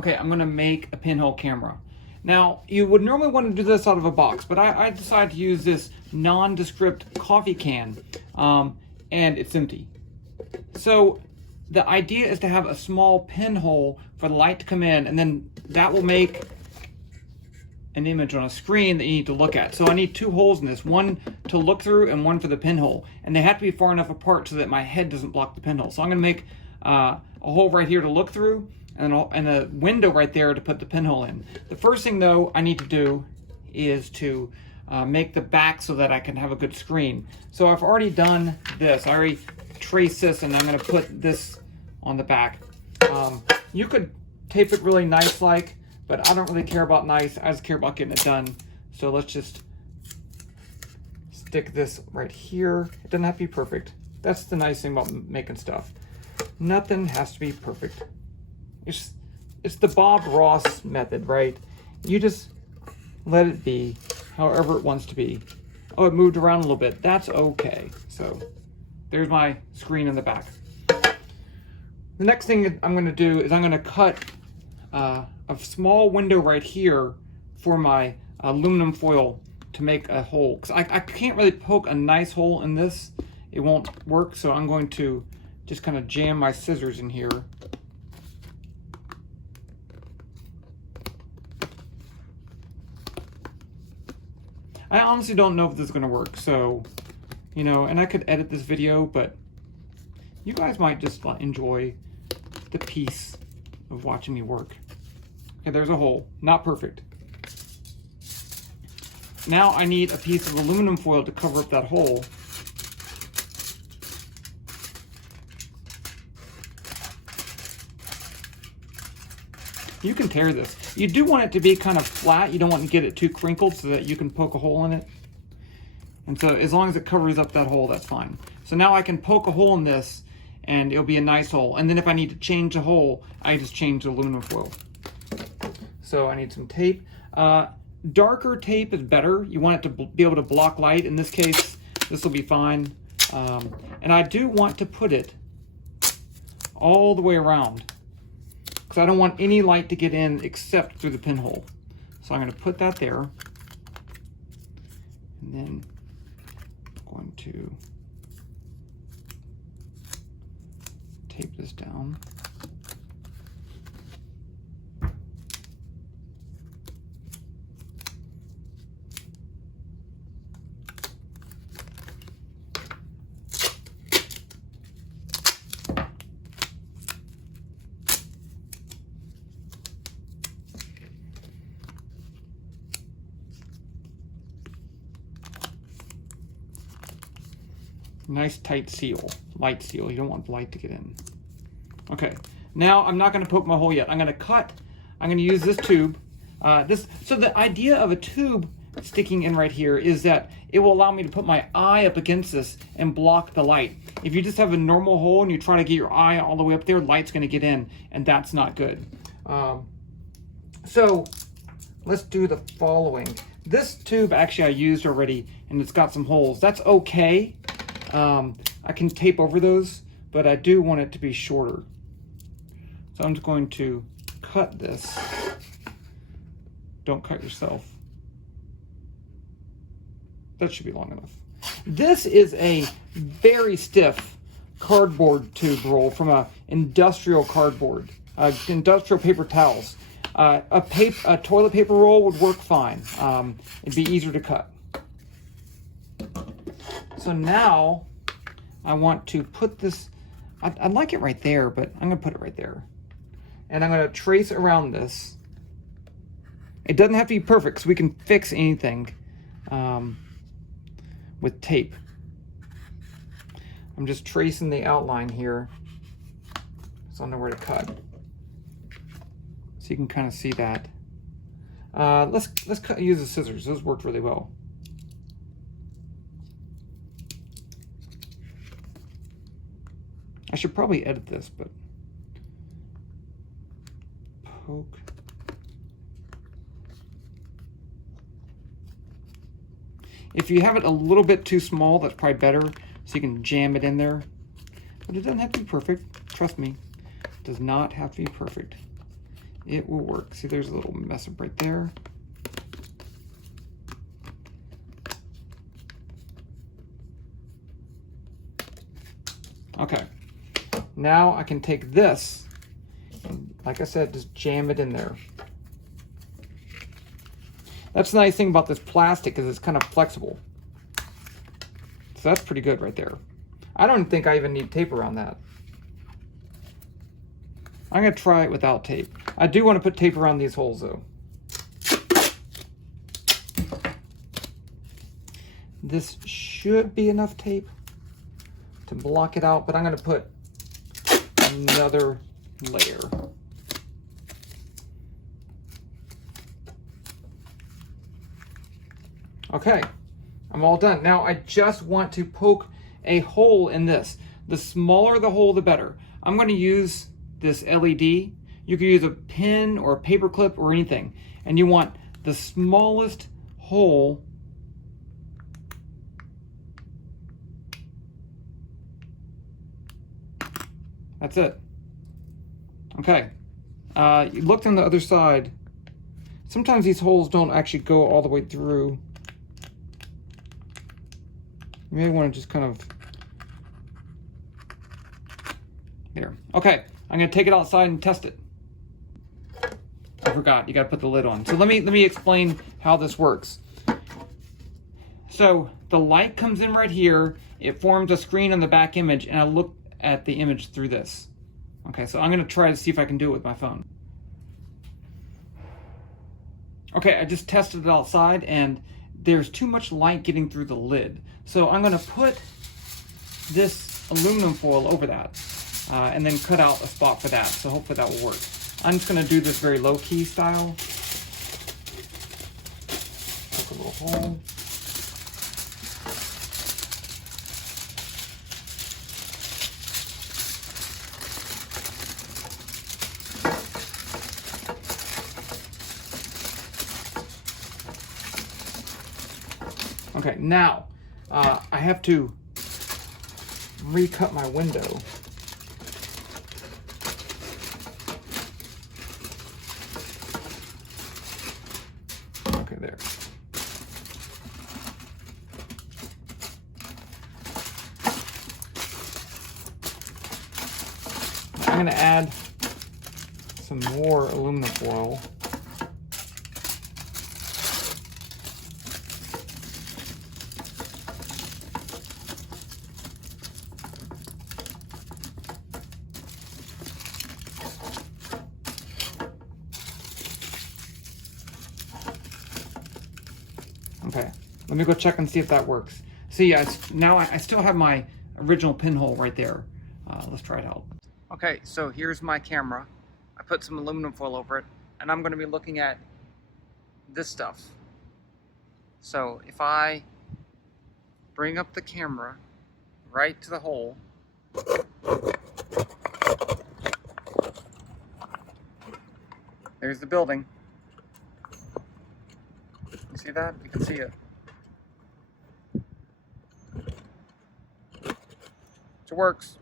Okay, I'm gonna make a pinhole camera. Now, you would normally want to do this out of a box, but I decided to use this nondescript coffee can, and it's empty. So the idea is to have a small pinhole for the light to come in, and then that will make an image on a screen that you need to look at. So I need two holes in this, one to look through and one for the pinhole. And they have to be far enough apart so that my head doesn't block the pinhole. So I'm gonna make a hole right here to look through, and a window right there to put the pinhole in. The first thing though I need to do is to make the back so that I can have a good screen. So I've already done this. I already traced this, and I'm gonna put this on the back. You could tape it really nice like, but I don't really care about nice. I just care about getting it done. So let's just stick this right here. It doesn't have to be perfect. That's the nice thing about making stuff. Nothing has to be perfect. It's the Bob Ross method, right? You just let it be however it wants to be. Oh, it moved around a little bit. That's okay. So there's my screen in the back. The next thing I'm going to do is I'm going to cut a small window right here for my aluminum foil to make a hole. Because I can't really poke a nice hole in this. It won't work, so I'm going to just kind of jam my scissors in here. I honestly don't know if this is going to work, so, you know, and I could edit this video, but you guys might just enjoy the peace of watching me work. Okay, there's a hole. Not perfect. Now I need a piece of aluminum foil to cover up that hole. You can tear this. You do want it to be kind of flat. You don't want to get it too crinkled so that you can poke a hole in it. And so as long as it covers up that hole, that's fine. So now I can poke a hole in this and it'll be a nice hole. And then if I need to change the hole, I just change the aluminum foil. So I need some tape. Darker tape is better. You want it to be able to block light. In this case, this will be fine. And I do want to put it all the way around, because I don't want any light to get in except through the pinhole. So I'm going to put that there. And then I'm going to tape this down. Nice tight seal, light seal. You don't want the light to get in. Okay, now I'm not going to poke my hole yet. I'm going to cut. I'm going to use this tube. So the idea of a tube sticking in right here is that it will allow me to put my eye up against this and block the light. If you just have a normal hole and you try to get your eye all the way up there, light's going to get in, and that's not good. So let's do the following. This tube actually I used already, and it's got some holes. That's okay. I can tape over those, but I do want it to be shorter. So I'm just going to cut this. Don't cut yourself. That should be long enough. This is a very stiff cardboard tube roll from a industrial cardboard, industrial paper towels. A toilet paper roll would work fine. It'd be easier to cut. So now I want to put this, I'd like it right there, but I'm going to put it right there. And I'm going to trace around this. It doesn't have to be perfect, because we can fix anything with tape. I'm just tracing the outline here, so I know where to cut. So you can kind of see that. Let's use the scissors. Those worked really well. I should probably edit this, but poke. If you have it a little bit too small, that's probably better, so you can jam it in there. But it doesn't have to be perfect. Trust me, it does not have to be perfect. it will work. See, there's a little mess up right there. Okay, now I can take this, and like I said, just jam it in there. That's the nice thing about this plastic, is it's kind of flexible. So that's pretty good right there. I don't think I even need tape around that. I'm gonna try it without tape. I do want to put tape around these holes though. This should be enough tape to block it out, but I'm gonna put another layer. Okay, I'm all done. Now I just want to poke a hole in this. The smaller the hole, the better. I'm going to use this LED. You could use a pin or a paper clip or anything. And you want the smallest hole That's it. Okay. You looked on the other side. Sometimes these holes don't actually go all the way through. You may want to just kind of... There. Okay. I'm going to take it outside and test it. I forgot. You got to put the lid on. So let me explain how this works. So the light comes in right here. It forms a screen on the back image, and I look at the image through this. Okay, so I'm going to try to see if I can do it with my phone. Okay, I just tested it outside, and there's too much light getting through the lid. So I'm going to put this aluminum foil over that, and then cut out a spot for that. So hopefully that will work. I'm just going to do this very low-key style. Poke a little hole. Okay, now I have to recut my window. Okay, there. I'm going to add some more aluminum foil. Okay, let me go check and see if that works. See, now I still have my original pinhole right there. Let's try it out. Okay, so here's my camera. I put some aluminum foil over it, and I'm going to be looking at this stuff. So if I bring up the camera right to the hole, there's the building. You see that? You can see it. It works.